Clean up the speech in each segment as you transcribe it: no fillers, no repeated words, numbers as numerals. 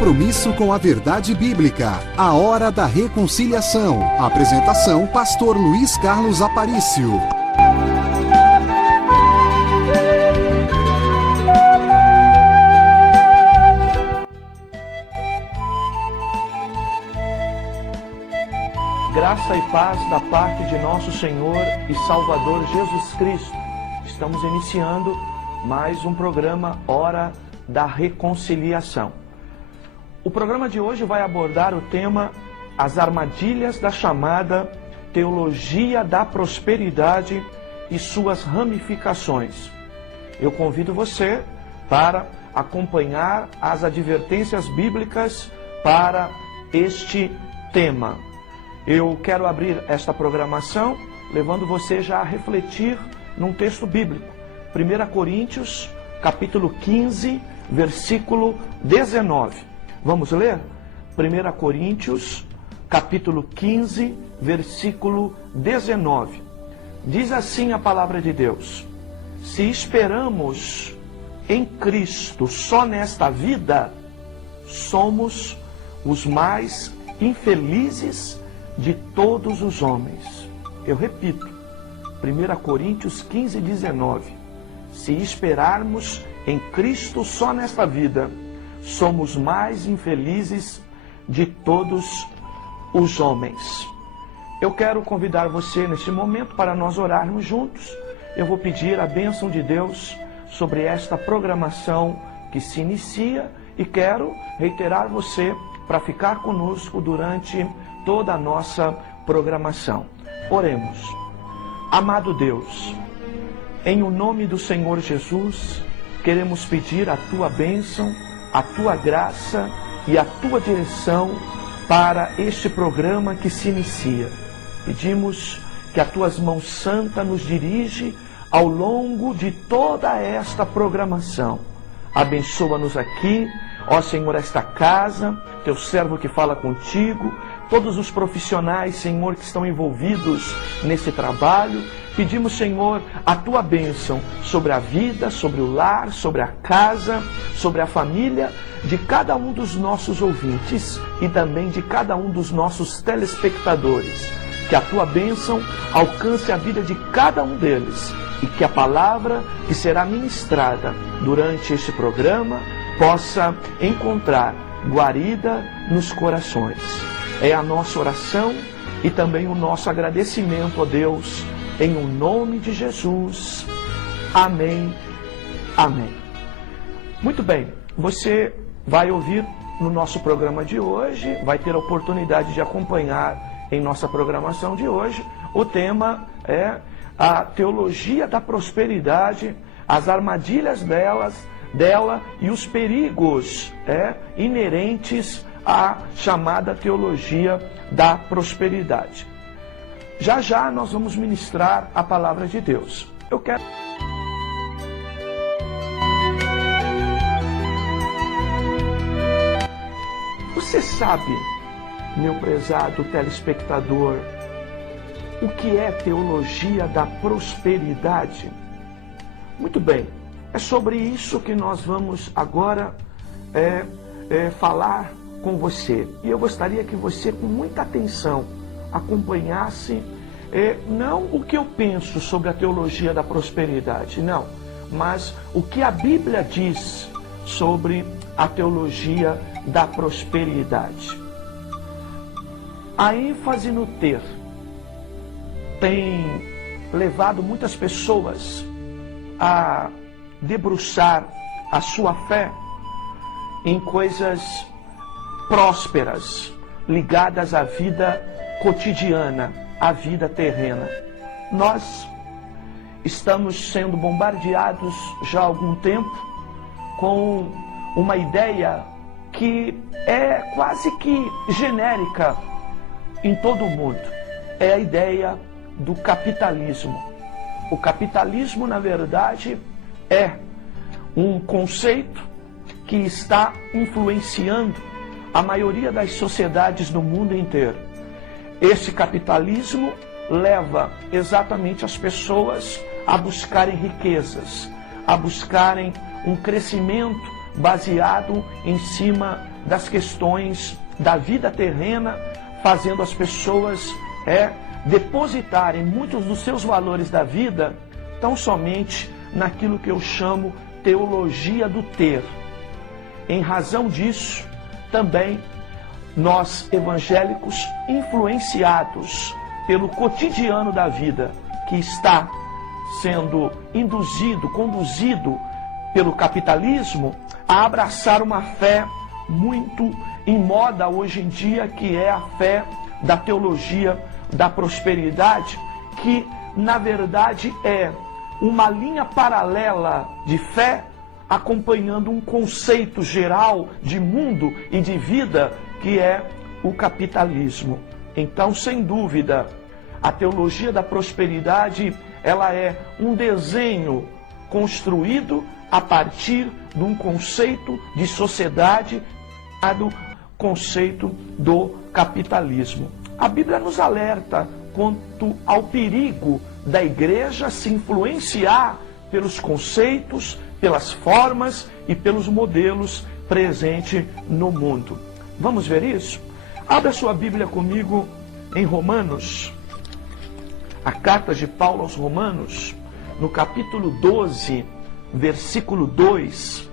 compromisso com a verdade bíblica. A Hora da Reconciliação. Apresentação: Pastor Luiz Carlos Aparício. Graça e paz da parte de nosso Senhor e Salvador Jesus Cristo. Estamos iniciando mais um programa Hora da Reconciliação. O programa de hoje vai abordar o tema As armadilhas da chamada Teologia da Prosperidade e suas ramificações. Eu convido você para acompanhar as advertências bíblicas para este tema. Eu quero abrir esta programação levando você já a refletir num texto bíblico. 1 Coríntios, capítulo 15, versículo 19. Vamos ler? 1 Coríntios, capítulo 15, versículo 19. Diz assim a palavra de Deus: se esperamos em Cristo só nesta vida, somos os mais infelizes de todos os homens. Eu repito, 1 Coríntios 15, 19. Se esperarmos em Cristo só nesta vida, somos mais infelizes de todos os homens. Eu quero convidar você neste momento para nós orarmos juntos. Eu vou pedir a bênção de Deus sobre esta programação que se inicia e quero reiterar você para ficar conosco durante toda a nossa programação. Oremos. Amado Deus, em o nome do Senhor Jesus, queremos pedir a Tua bênção, a Tua graça e a Tua direção para este programa que se inicia. Pedimos que as Tuas mãos santas nos dirige ao longo de toda esta programação. Abençoa-nos aqui, ó Senhor, esta casa, Teu servo que fala contigo, todos os profissionais, Senhor, que estão envolvidos nesse trabalho. Pedimos, Senhor, a Tua bênção sobre a vida, sobre o lar, sobre a casa, sobre a família de cada um dos nossos ouvintes e também de cada um dos nossos telespectadores. Que a Tua bênção alcance a vida de cada um deles e que a palavra que será ministrada durante este programa possa encontrar guarida nos corações. É a nossa oração e também o nosso agradecimento, ó Deus, em o nome de Jesus. Amém. Amém. Muito bem, você vai ouvir no nosso programa de hoje, vai ter a oportunidade de acompanhar em nossa programação de hoje. O tema é a teologia da prosperidade, as armadilhas dela e os perigos inerentes à chamada teologia da prosperidade. Já já nós vamos ministrar a palavra de Deus. Eu quero... Você sabe, meu prezado telespectador, o que é teologia da prosperidade? Muito bem, é sobre isso que nós vamos agora falar com você. E eu gostaria que você, com muita atenção, acompanhasse não o que eu penso sobre a teologia da prosperidade, não, mas o que a Bíblia diz sobre a teologia da prosperidade. A ênfase no ter tem levado muitas pessoas a debruçar a sua fé em coisas prósperas, ligadas à vida cotidiana, à vida terrena. Nós estamos sendo bombardeados já há algum tempo com uma ideia que é quase que genérica em todo o mundo. É a ideia do capitalismo. O capitalismo, na verdade, é um conceito que está influenciando a maioria das sociedades do mundo inteiro. Esse capitalismo leva exatamente as pessoas a buscarem riquezas, a buscarem um crescimento baseado em cima das questões da vida terrena, fazendo as pessoas depositarem muitos dos seus valores da vida tão somente naquilo que eu chamo teologia do ter. Em razão disso, também nós evangélicos, influenciados pelo cotidiano da vida, que está sendo conduzido pelo capitalismo, a abraçar uma fé muito em moda hoje em dia, que é a fé da teologia da prosperidade, que na verdade é uma linha paralela de fé acompanhando um conceito geral de mundo e de vida, que é o capitalismo. Então, sem dúvida, a teologia da prosperidade, ela é um desenho construído a partir de um conceito de sociedade, do conceito do capitalismo. A Bíblia nos alerta quanto ao perigo da igreja se influenciar pelos conceitos, pelas formas e pelos modelos presentes no mundo. Vamos ver isso? Abra sua Bíblia comigo em Romanos, a carta de Paulo aos Romanos, no capítulo 12, versículo 2,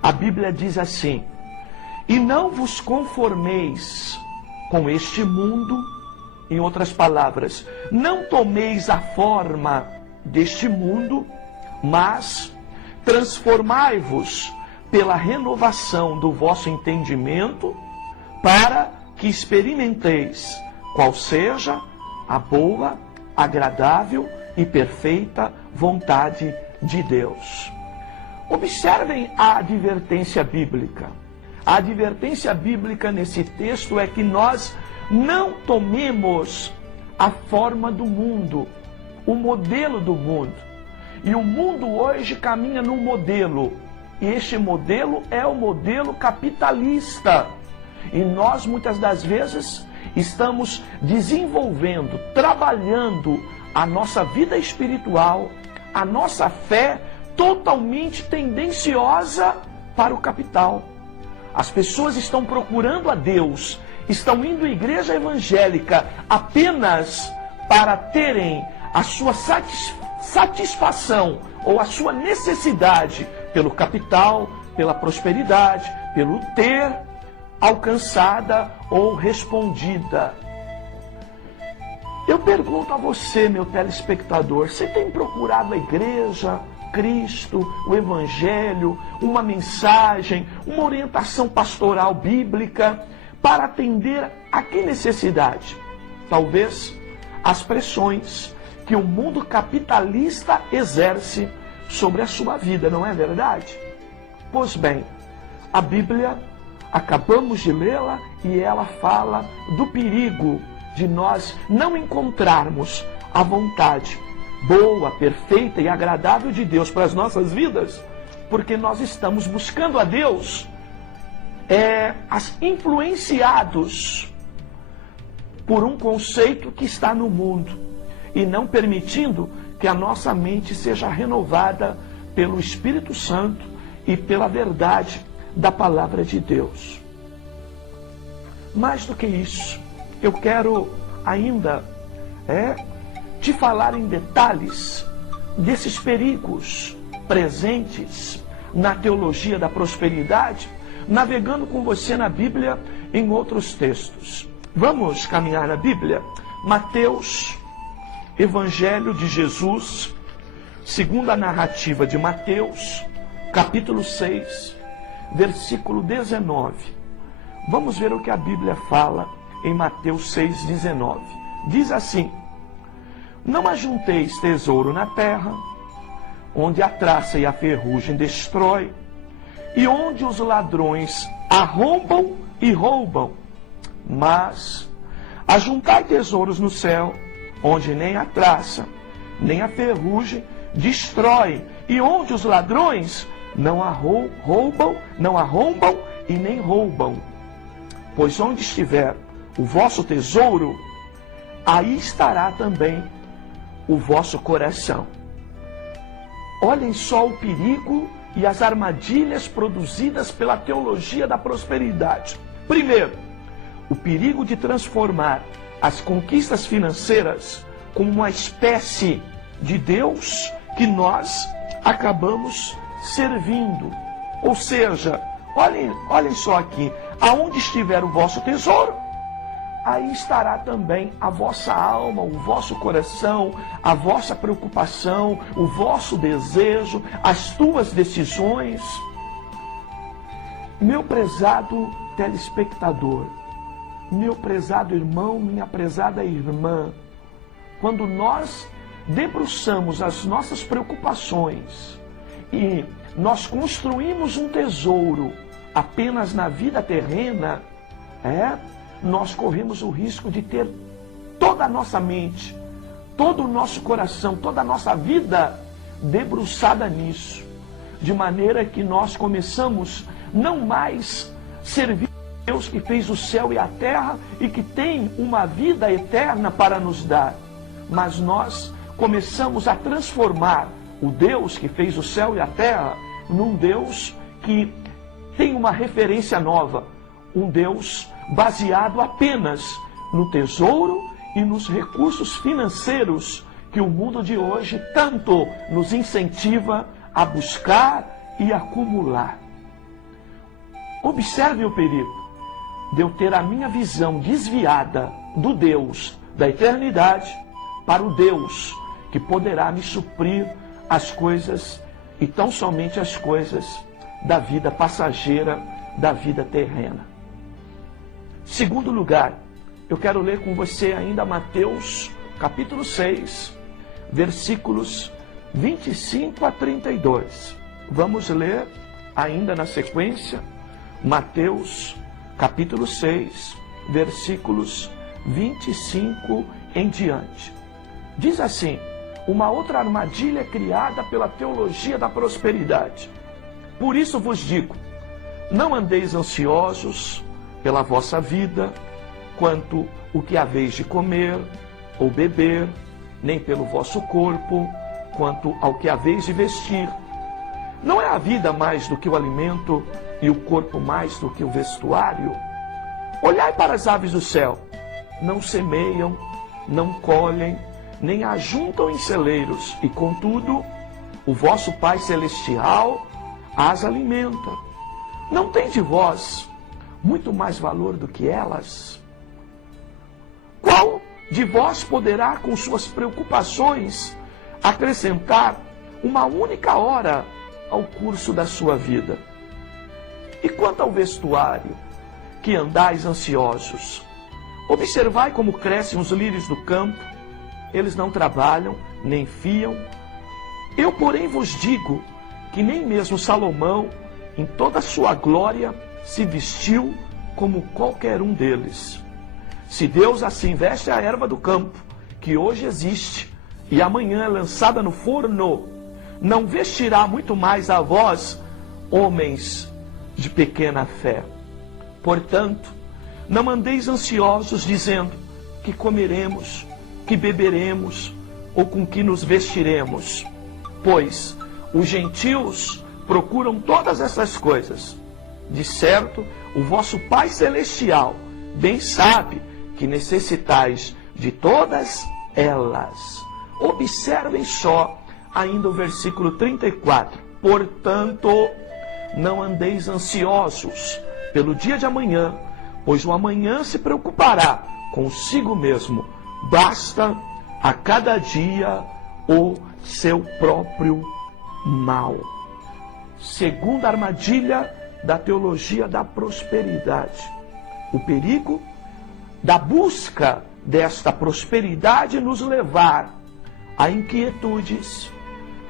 a Bíblia diz assim: e não vos conformeis com este mundo, em outras palavras, não tomeis a forma deste mundo, mas transformai-vos pela renovação do vosso entendimento, para que experimenteis qual seja a boa, agradável e perfeita vontade de Deus. Observem a advertência bíblica. A advertência bíblica nesse texto é que nós não tomemos a forma do mundo, o modelo do mundo. E o mundo hoje caminha num modelo, e este modelo é o modelo capitalista. E nós muitas das vezes estamos desenvolvendo, trabalhando a nossa vida espiritual, a nossa fé totalmente tendenciosa para o capital. As pessoas estão procurando a Deus, estão indo à igreja evangélica apenas para terem a sua satisfação ou a sua necessidade pelo capital, pela prosperidade, pelo ter alcançada ou respondida. Eu pergunto a você, meu telespectador, você tem procurado a igreja, Cristo, o Evangelho, uma mensagem, uma orientação pastoral bíblica para atender a que necessidade? Talvez as pressões que o mundo capitalista exerce sobre a sua vida, não é verdade? Pois bem, a Bíblia, acabamos de lê-la e ela fala do perigo de nós não encontrarmos a vontade boa, perfeita e agradável de Deus para as nossas vidas, porque nós estamos buscando a Deus influenciados por um conceito que está no mundo e não permitindo que a nossa mente seja renovada pelo Espírito Santo e pela verdade da palavra de Deus. Mais do que isso, eu quero ainda te falar em detalhes desses perigos presentes na teologia da prosperidade, navegando com você na Bíblia em outros textos. Vamos caminhar na Bíblia? Mateus, Evangelho de Jesus, segundo a narrativa de Mateus, capítulo 6, versículo 19. Vamos ver o que a Bíblia fala em Mateus 6, 19. Diz assim: não ajunteis tesouro na terra, onde a traça e a ferrugem destrói, e onde os ladrões arrombam e roubam, mas ajuntai tesouros no céu, onde nem a traça, nem a ferrugem destrói, e onde os ladrões não arrombam e nem roubam. Pois onde estiver o vosso tesouro, aí estará também o vosso coração. Olhem só o perigo e as armadilhas produzidas pela teologia da prosperidade. Primeiro, o perigo de transformar as conquistas financeiras como uma espécie de Deus que nós acabamos servindo. Ou seja, olhem só aqui, aonde estiver o vosso tesouro, aí estará também a vossa alma, o vosso coração, a vossa preocupação, o vosso desejo, as tuas decisões. Meu prezado telespectador, meu prezado irmão, minha prezada irmã, quando nós debruçamos as nossas preocupações e nós construímos um tesouro apenas na vida terrena, nós corremos o risco de ter toda a nossa mente, todo o nosso coração, toda a nossa vida debruçada nisso, de maneira que nós começamos não mais servir a Deus que fez o céu e a terra e que tem uma vida eterna para nos dar, mas nós começamos a transformar o Deus que fez o céu e a terra num Deus que tem uma referência nova, um Deus baseado apenas no tesouro e nos recursos financeiros que o mundo de hoje tanto nos incentiva a buscar e acumular. Observe o perigo de eu ter a minha visão desviada do Deus da eternidade para o Deus que poderá me suprir as coisas e tão somente as coisas da vida passageira, da vida terrena. Segundo lugar, eu quero ler com você ainda Mateus capítulo 6, versículos 25 a 32. Vamos ler ainda na sequência, Mateus capítulo 6, versículos 25 em diante. Diz assim: uma outra armadilha criada pela teologia da prosperidade. Por isso vos digo, não andeis ansiosos pela vossa vida, quanto o que haveis de comer ou beber, nem pelo vosso corpo, quanto ao que haveis de vestir. Não é a vida mais do que o alimento e o corpo mais do que o vestuário? Olhai para as aves do céu, não semeiam, não colhem, nem ajuntam em celeiros, e contudo, o vosso Pai Celestial as alimenta. Não tem de vós muito mais valor do que elas? Qual de vós poderá, com suas preocupações, acrescentar uma única hora ao curso da sua vida? E quanto ao vestuário, que andais ansiosos, observai como crescem os lírios do campo, eles não trabalham, nem fiam. Eu, porém, vos digo que nem mesmo Salomão, em toda a sua glória, se vestiu como qualquer um deles. Se Deus assim veste a erva do campo, que hoje existe, e amanhã é lançada no forno, não vestirá muito mais a vós, homens de pequena fé. Portanto, não andeis ansiosos, dizendo: que comeremos, que beberemos, ou com que nos vestiremos? Pois os gentios procuram todas essas coisas. De certo, o vosso Pai Celestial bem sabe que necessitais de todas elas. Observem só ainda o versículo 34. Portanto, não andeis ansiosos pelo dia de amanhã, pois o amanhã se preocupará consigo mesmo. Basta a cada dia o seu próprio mal. Segunda armadilha da teologia da prosperidade. O perigo da busca desta prosperidade nos levar a inquietudes,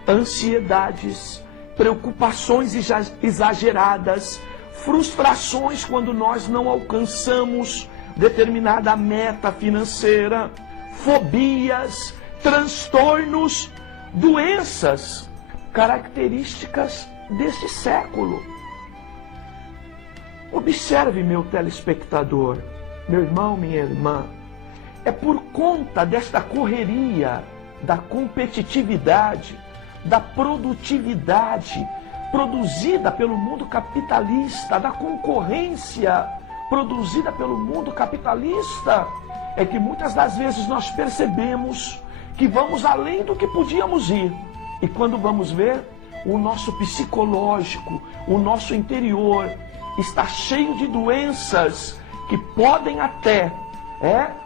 ansiedades, preocupações exageradas, frustrações quando nós não alcançamos determinada meta financeira, fobias, transtornos, doenças, características deste século. Observe, meu telespectador, meu irmão, minha irmã, é por conta desta correria, da competitividade, da produtividade, produzida pelo mundo capitalista, da concorrência produzida pelo mundo capitalista, é que muitas das vezes nós percebemos que vamos além do que podíamos ir. E quando vamos ver, o nosso psicológico, o nosso interior está cheio de doenças que podem até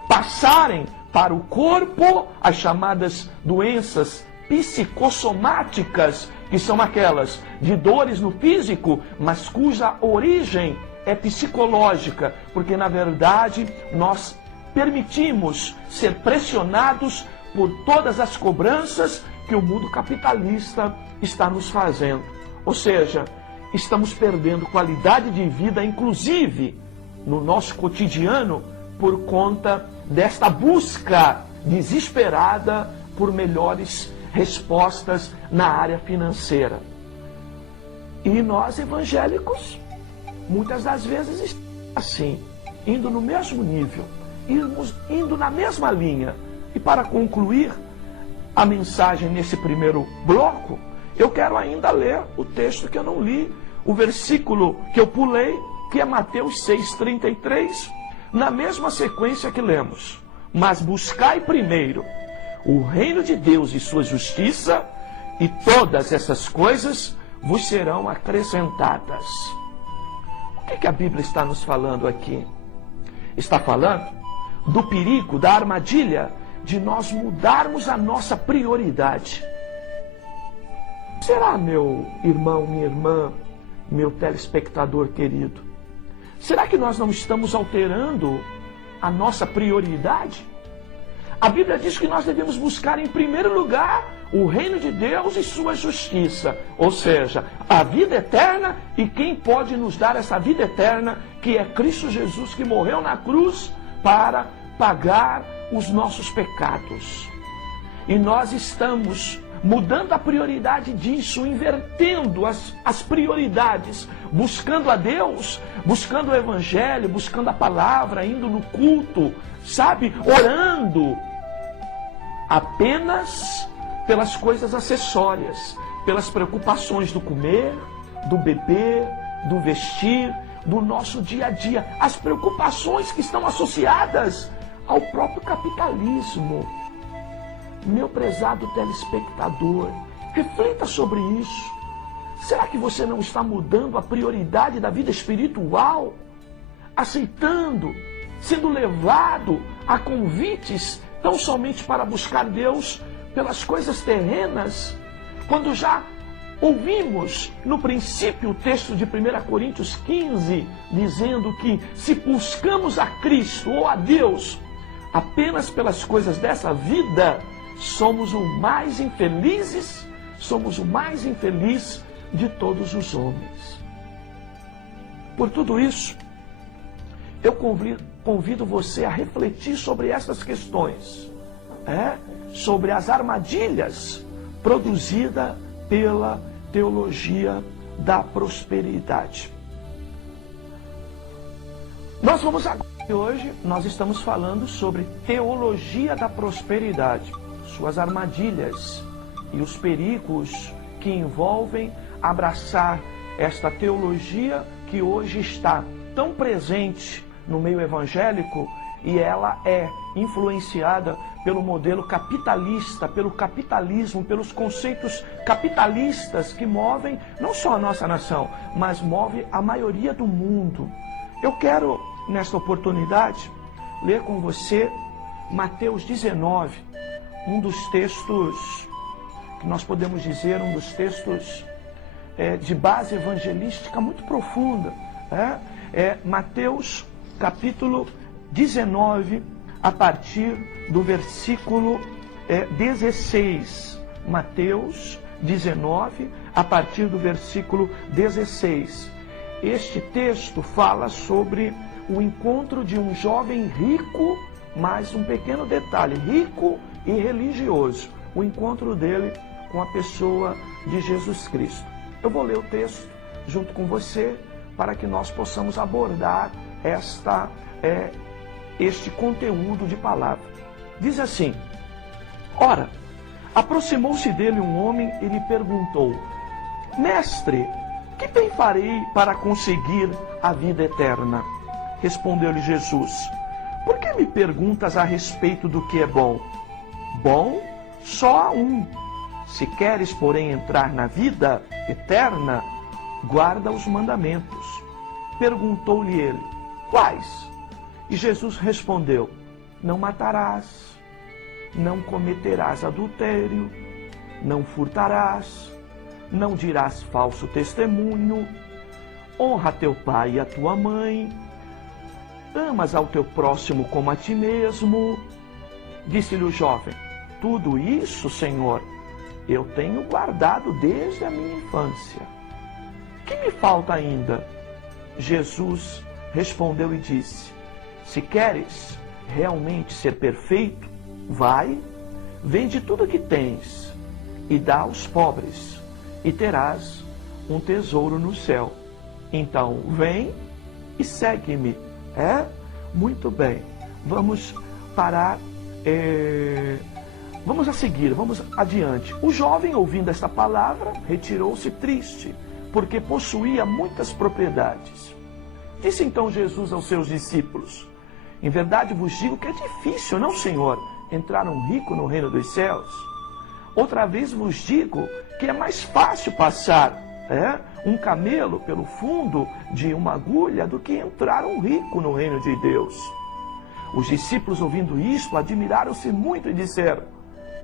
passarem para o corpo, as chamadas doenças psicossomáticas, que são aquelas de dores no físico, mas cuja origem é psicológica, porque na verdade nós permitimos ser pressionados por todas as cobranças que o mundo capitalista está nos fazendo. Ou seja, estamos perdendo qualidade de vida, inclusive no nosso cotidiano, por conta desta busca desesperada por melhores respostas na área financeira. E nós evangélicos, muitas das vezes, estamos assim, indo no mesmo nível, indo na mesma linha. E para concluir a mensagem nesse primeiro bloco, eu quero ainda ler o texto que eu não li, o versículo que eu pulei, que é Mateus 6,33, na mesma sequência que lemos. Mas buscai primeiro o reino de Deus e sua justiça, e todas essas coisas vos serão acrescentadas. O que a Bíblia está nos falando aqui? Está falando do perigo, da armadilha de nós mudarmos a nossa prioridade. Será, meu irmão, minha irmã, meu telespectador querido, será que nós não estamos alterando a nossa prioridade? A Bíblia diz que nós devemos buscar em primeiro lugar o reino de Deus e sua justiça, ou seja, a vida eterna, e quem pode nos dar essa vida eterna, que é Cristo Jesus, que morreu na cruz para pagar os nossos pecados. E nós estamos mudando a prioridade disso, invertendo as prioridades, buscando a Deus, buscando o Evangelho, buscando a palavra, indo no culto, sabe, orando apenas pelas coisas acessórias, pelas preocupações do comer, do beber, do vestir, do nosso dia a dia, as preocupações que estão associadas ao próprio capitalismo. Meu prezado telespectador, reflita sobre isso. Será que você não está mudando a prioridade da vida espiritual? Aceitando, sendo levado a convites tão somente para buscar Deus pelas coisas terrenas, quando já ouvimos no princípio o texto de 1 Coríntios 15, dizendo que se buscamos a Cristo ou a Deus apenas pelas coisas dessa vida, somos o mais infeliz de todos os homens. Por tudo isso, eu convido você a refletir sobre essas questões, sobre as armadilhas produzidas pela teologia da prosperidade. Nós vamos agora, hoje nós estamos falando sobre teologia da prosperidade, suas armadilhas e os perigos que envolvem abraçar esta teologia que hoje está tão presente no meio evangélico, e ela é influenciada pelo modelo capitalista, pelo capitalismo, pelos conceitos capitalistas que movem não só a nossa nação, mas move a maioria do mundo. Eu quero, nesta oportunidade, ler com você Mateus 19, um dos textos que nós podemos dizer, um dos textos de base evangelística muito profunda. Mateus capítulo 19, a partir do versículo 16. Mateus 19, a partir do versículo 16. Este texto fala sobre o encontro de um jovem rico, mais um pequeno detalhe, rico e religioso. O encontro dele com a pessoa de Jesus Cristo. Eu vou ler o texto junto com você para que nós possamos abordar este conteúdo de palavra. Diz assim: Ora, aproximou-se dele um homem e lhe perguntou: Mestre, que bem farei para conseguir a vida eterna? Respondeu-lhe Jesus: por que me perguntas a respeito do que é bom? Bom só há um. Se queres, porém, entrar na vida eterna, guarda os mandamentos. Perguntou-lhe ele: quais? E Jesus respondeu: não matarás, não cometerás adultério, não furtarás, não dirás falso testemunho, honra teu pai e a tua mãe, amas ao teu próximo como a ti mesmo. Disse-lhe o jovem: tudo isso, Senhor, eu tenho guardado desde a minha infância. Que me falta ainda? Jesus respondeu e disse: se queres realmente ser perfeito, vai, vende tudo o que tens e dá aos pobres, e terás um tesouro no céu. Então vem e segue-me. Muito bem. Vamos parar. Vamos a seguir, vamos adiante. O jovem, ouvindo esta palavra, retirou-se triste, porque possuía muitas propriedades. Disse então Jesus aos seus discípulos: em verdade vos digo que é difícil, não, Senhor, entrar um rico no reino dos céus. Outra vez vos digo que é mais fácil passar um camelo pelo fundo de uma agulha do que entrar um rico no reino de Deus. Os discípulos, ouvindo isto, admiraram-se muito e disseram: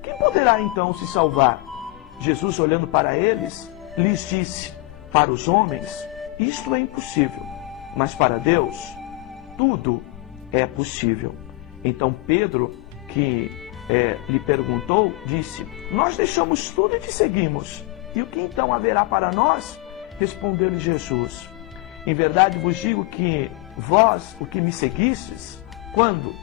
quem poderá então se salvar? Jesus, olhando para eles, lhes disse: para os homens isto é impossível, mas para Deus tudo é possível. Então Pedro, que lhe perguntou, disse: nós deixamos tudo e te seguimos. E o que então haverá para nós? Respondeu-lhe Jesus: em verdade vos digo que vós, o que me seguistes, quando,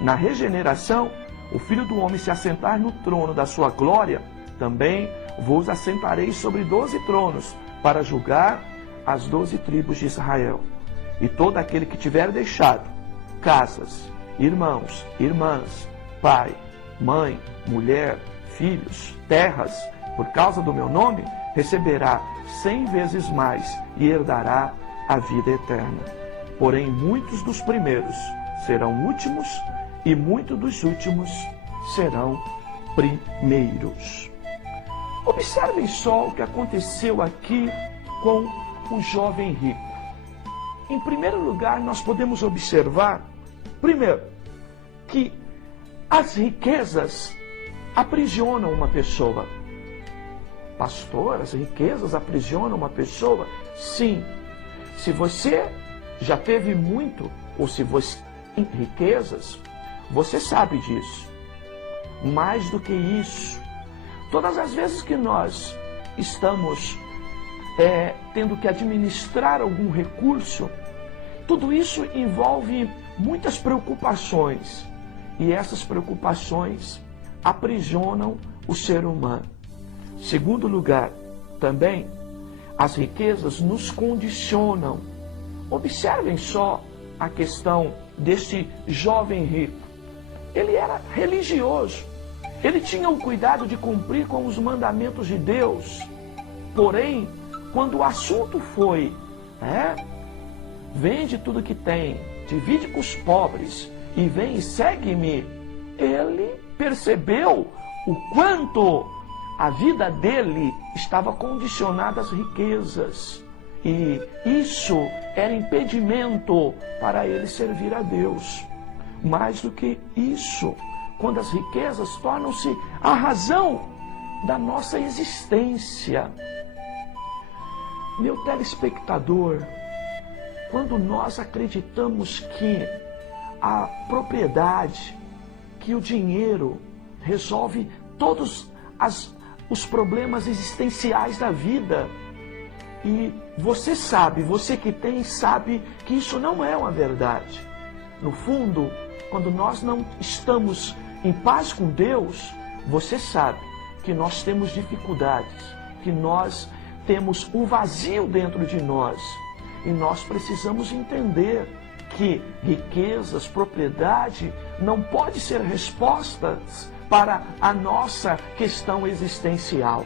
na regeneração, o Filho do Homem se assentar no trono da sua glória, também vos assentareis sobre 12 tronos, para julgar as 12 tribos de Israel. E todo aquele que tiver deixado casas, irmãos, irmãs, pai, mãe, mulher, filhos, terras, por causa do meu nome, receberá 100 vezes mais e herdará a vida eterna. Porém, muitos dos primeiros serão últimos e muitos dos últimos serão primeiros. Observem só o que aconteceu aqui com o jovem rico. Em primeiro lugar, nós podemos observar, primeiro, que as riquezas aprisionam uma pessoa. Pastor, as riquezas aprisionam uma pessoa? Sim. Se você já teve muito, ou se você tem riquezas, você sabe disso. Mais do que isso, todas as vezes que nós estamos tendo que administrar algum recurso, tudo isso envolve muitas preocupações. E essas preocupações aprisionam o ser humano. Segundo lugar, também, as riquezas nos condicionam. Observem só a questão deste jovem rico. Ele era religioso. Ele tinha o cuidado de cumprir com os mandamentos de Deus. Porém, quando o assunto foi, vende tudo que tem, divide com os pobres e vem e segue-me, ele percebeu o quanto a vida dele estava condicionada às riquezas. E isso era impedimento para ele servir a Deus. Mais do que isso, quando as riquezas tornam-se a razão da nossa existência. Meu telespectador, quando nós acreditamos que a propriedade, que o dinheiro resolve todos os problemas existenciais da vida, e você sabe, você que tem, sabe que isso não é uma verdade. No fundo, quando nós não estamos em paz com Deus, você sabe que nós temos dificuldades, que nós temos um vazio dentro de nós. E nós precisamos entender que riquezas, propriedade, não pode ser respostas para a nossa questão existencial.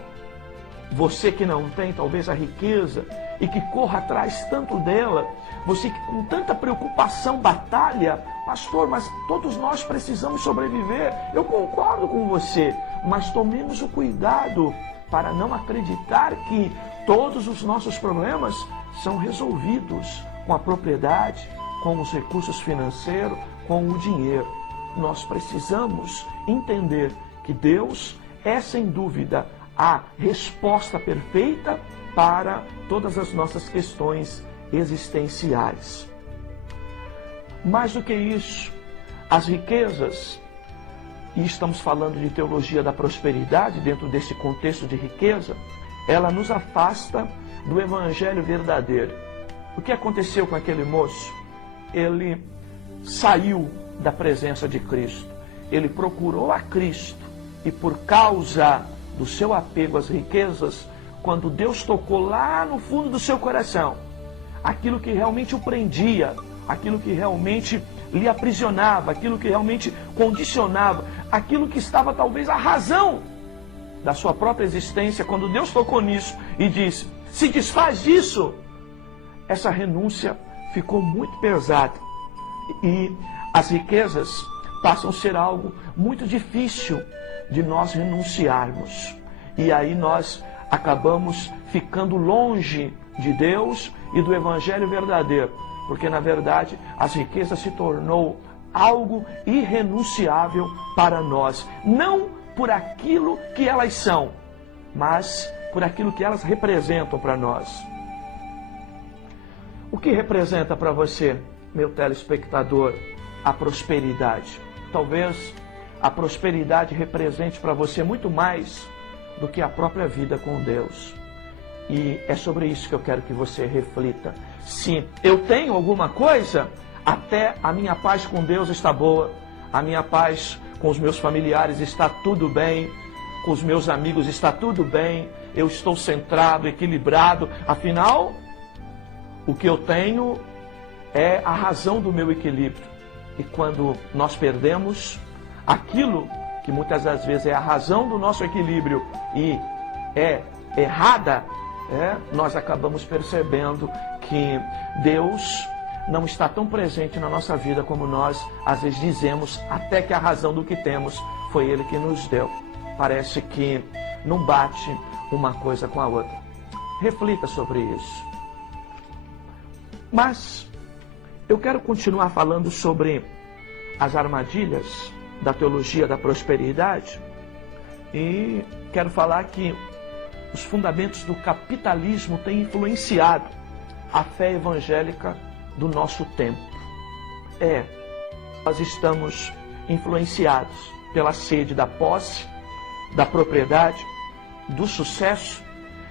Você que não tem talvez a riqueza e que corra atrás tanto dela, você que com tanta preocupação batalha, pastor, mas todos nós precisamos sobreviver. Eu concordo com você, mas tomemos o cuidado para não acreditar que todos os nossos problemas são resolvidos com a propriedade, com os recursos financeiros, com o dinheiro. Nós precisamos entender que Deus é, sem dúvida, a resposta perfeita para todas as nossas questões existenciais. Mais do que isso, as riquezas, e estamos falando de teologia da prosperidade dentro desse contexto de riqueza, ela nos afasta do evangelho verdadeiro. O que aconteceu com aquele moço? Ele saiu da presença de Cristo. Ele procurou a Cristo e por causa do seu apego às riquezas, quando Deus tocou lá no fundo do seu coração, aquilo que realmente o prendia, aquilo que realmente lhe aprisionava, aquilo que realmente condicionava, aquilo que estava talvez a razão da sua própria existência, quando Deus tocou nisso e disse, se desfaz disso, essa renúncia ficou muito pesada. E as riquezas passam a ser algo muito difícil de nós renunciarmos. E aí nós acabamos ficando longe de Deus e do evangelho verdadeiro. Porque na verdade as riquezas se tornou algo irrenunciável para nós. Não por aquilo que elas são, mas por aquilo que elas representam para nós. O que representa para você, meu telespectador, a prosperidade? Talvez a prosperidade represente para você muito mais do que a própria vida com Deus. E é sobre isso que eu quero que você reflita. Se eu tenho alguma coisa, até a minha paz com Deus está boa, a minha paz com os meus familiares está tudo bem, com os meus amigos está tudo bem, eu estou centrado, equilibrado, afinal, o que eu tenho é a razão do meu equilíbrio. E quando nós perdemos aquilo que muitas das vezes é a razão do nosso equilíbrio e é errada, nós acabamos percebendo que Deus não está tão presente na nossa vida como nós às vezes dizemos, até que a razão do que temos foi Ele que nos deu. Parece que não bate uma coisa com a outra. Reflita sobre isso. Mas eu quero continuar falando sobre as armadilhas da teologia da prosperidade e quero falar que os fundamentos do capitalismo têm influenciado a fé evangélica do nosso tempo. Nós estamos influenciados pela sede da posse, da propriedade, do sucesso,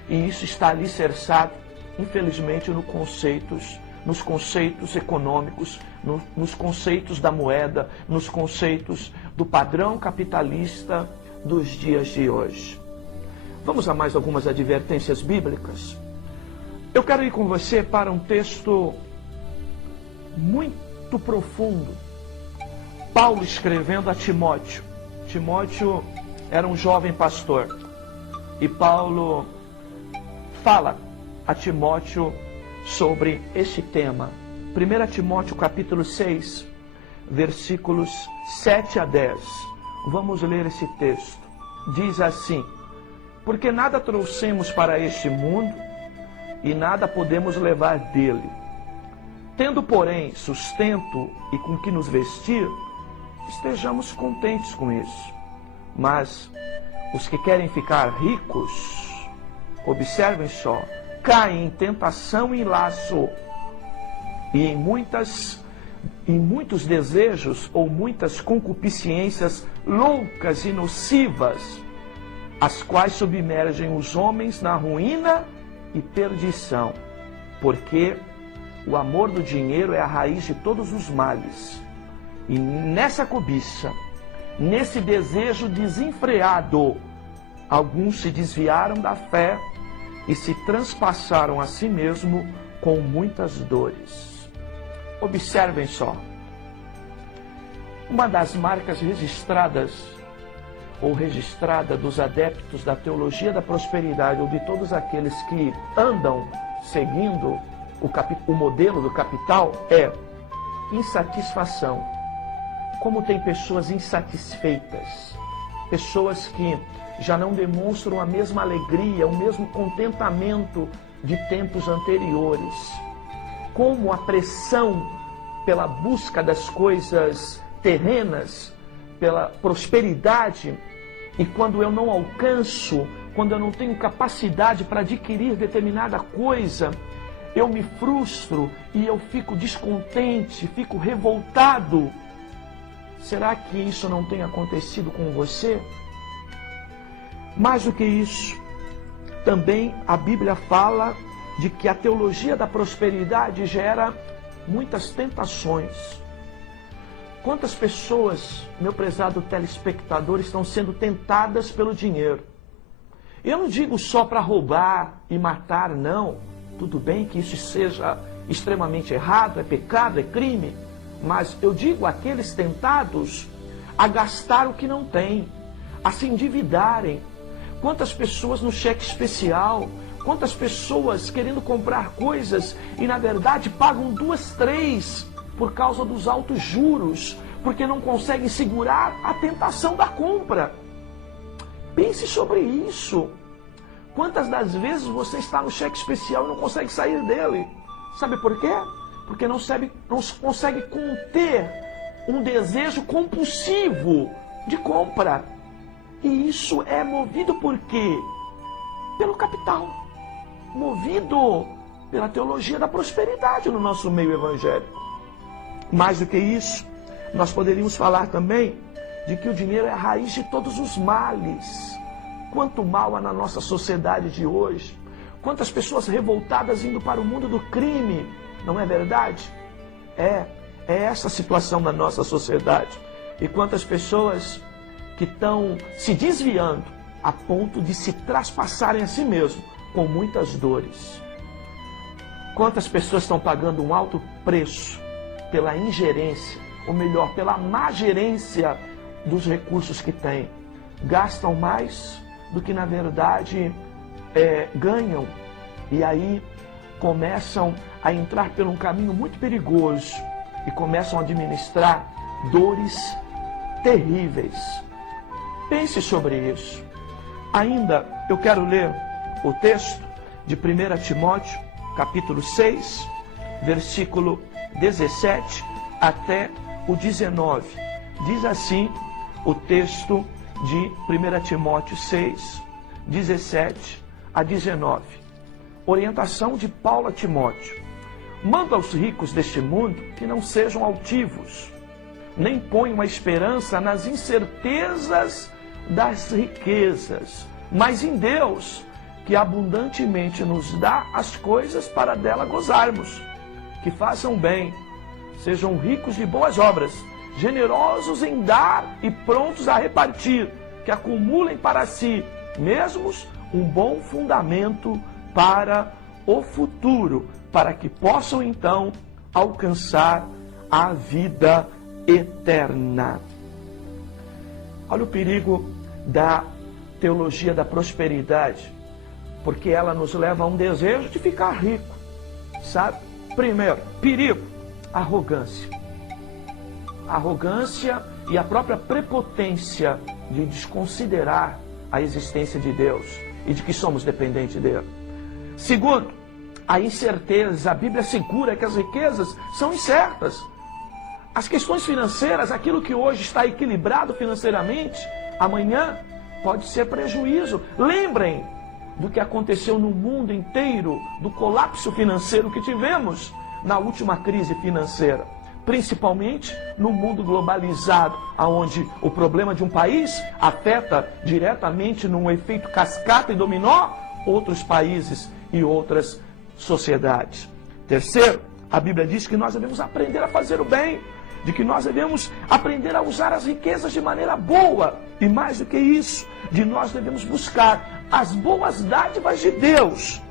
e isso está alicerçado, infelizmente, nos conceitos econômicos, nos conceitos da moeda, nos conceitos do padrão capitalista dos dias de hoje. Vamos a mais algumas advertências bíblicas? Eu quero ir com você para um texto muito profundo. Paulo escrevendo a Timóteo. Timóteo era um jovem pastor. E Paulo fala a Timóteo sobre esse tema. 1 Timóteo capítulo 6, versículos 7 a 10. Vamos ler esse texto. Diz assim: porque nada trouxemos para este mundo e nada podemos levar dele. Tendo, porém, sustento e com que nos vestir, estejamos contentes com isso. Mas os que querem ficar ricos, observem só, caem em tentação e laço e em muitos desejos ou muitas concupiscências loucas e nocivas, as quais submergem os homens na ruína e perdição, porque o amor do dinheiro é a raiz de todos os males. E nessa cobiça, nesse desejo desenfreado, alguns se desviaram da fé e se transpassaram a si mesmo com muitas dores. Observem só. Uma das marcas registradas ou registrada dos adeptos da teologia da prosperidade ou de todos aqueles que andam seguindo o modelo do capital é insatisfação. Como tem pessoas insatisfeitas, pessoas que já não demonstram a mesma alegria, o mesmo contentamento de tempos anteriores. Como a pressão pela busca das coisas terrenas, pela prosperidade, e quando eu não alcanço, quando eu não tenho capacidade para adquirir determinada coisa, eu me frustro e eu fico descontente, fico revoltado. Será que isso não tem acontecido com você? Mais do que isso, também a Bíblia fala de que a teologia da prosperidade gera muitas tentações. Quantas pessoas, meu prezado telespectador, estão sendo tentadas pelo dinheiro? Eu não digo só para roubar e matar, não. Tudo bem que isso seja extremamente errado, é pecado, é crime. Mas eu digo aqueles tentados a gastar o que não têm, a se endividarem. Quantas pessoas no cheque especial, quantas pessoas querendo comprar coisas e na verdade pagam 2, 3 por causa dos altos juros, porque não conseguem segurar a tentação da compra. Pense sobre isso. Quantas das vezes você está no cheque especial e não consegue sair dele? Sabe por quê? Porque não consegue conter um desejo compulsivo de compra. E isso é movido por quê? Pelo capital. Movido pela teologia da prosperidade no nosso meio evangélico. Mais do que isso, nós poderíamos falar também de que o dinheiro é a raiz de todos os males. Quanto mal há na nossa sociedade de hoje. Quantas pessoas revoltadas indo para o mundo do crime. Não é verdade? É essa a situação da nossa sociedade. E quantas pessoas que estão se desviando a ponto de se traspassarem a si mesmo com muitas dores. Quantas pessoas estão pagando um alto preço pela ingerência, ou melhor, pela má gerência dos recursos que têm. Gastam mais do que na verdade ganham. E aí começam a entrar por um caminho muito perigoso e começam a administrar dores terríveis. Pense sobre isso. Ainda eu quero ler o texto de 1 Timóteo, capítulo 6, versículo 17 até o 19. Diz assim o texto de 1 Timóteo 6, 17 a 19. Orientação de Paulo a Timóteo. Manda aos ricos deste mundo que não sejam altivos, nem ponham a esperança nas incertezas das riquezas, mas em Deus, que abundantemente nos dá as coisas para dela gozarmos. Que façam bem, sejam ricos de boas obras, generosos em dar e prontos a repartir, que acumulem para si mesmos um bom fundamento para o futuro, para que possam então alcançar a vida eterna. Olha o perigo da teologia da prosperidade, porque ela nos leva a um desejo de ficar rico, sabe? Primeiro, perigo, arrogância. Arrogância e a própria prepotência de desconsiderar a existência de Deus e de que somos dependentes dele. Segundo, a incerteza. A Bíblia assegura que as riquezas são incertas. As questões financeiras, aquilo que hoje está equilibrado financeiramente, amanhã pode ser prejuízo. Lembrem do que aconteceu no mundo inteiro, do colapso financeiro que tivemos na última crise financeira. Principalmente no mundo globalizado, onde o problema de um país afeta diretamente num efeito cascata e dominó outros países e outras sociedades. Terceiro, a Bíblia diz que nós devemos aprender a fazer o bem, de que nós devemos aprender a usar as riquezas de maneira boa, e mais do que isso, de nós devemos buscar as boas dádivas de Deus,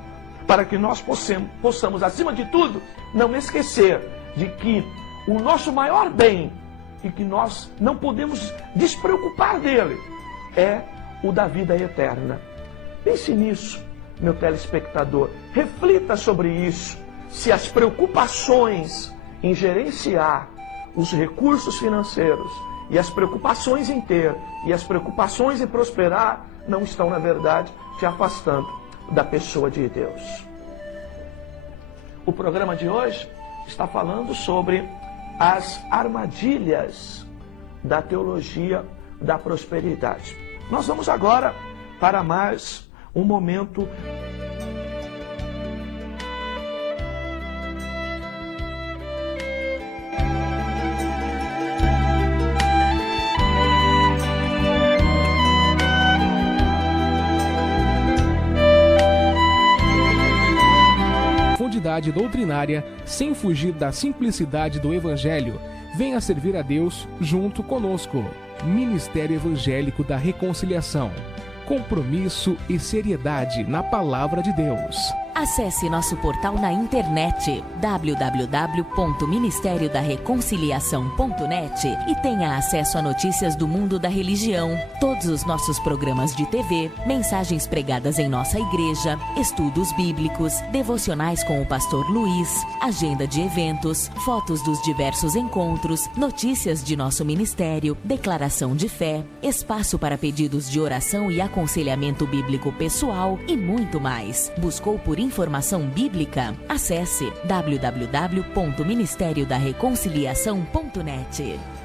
para que nós possamos, acima de tudo, não esquecer de que o nosso maior bem, e que nós não podemos despreocupar dele, é o da vida eterna. Pense nisso, meu telespectador. Reflita sobre isso. Se as preocupações em gerenciar os recursos financeiros e as preocupações em ter e as preocupações em prosperar não estão, na verdade, te afastando da pessoa de Deus. O programa de hoje está falando sobre as armadilhas da teologia da prosperidade. Nós vamos agora para mais um momento profundidade doutrinária sem fugir da simplicidade do Evangelho. Venha servir a Deus junto conosco. Ministério Evangélico da Reconciliação. Compromisso e seriedade na Palavra de Deus. Acesse nosso portal na internet www.ministeriodareconciliação.net e tenha acesso a notícias do mundo da religião, todos os nossos programas de TV, mensagens pregadas em nossa igreja, estudos bíblicos, devocionais com o pastor Luiz, agenda de eventos, fotos dos diversos encontros, notícias de nosso ministério, declaração de fé, espaço para pedidos de oração e aconselhamento bíblico pessoal e muito mais. Buscou por informação bíblica? Acesse www.ministeriodareconciliação.net.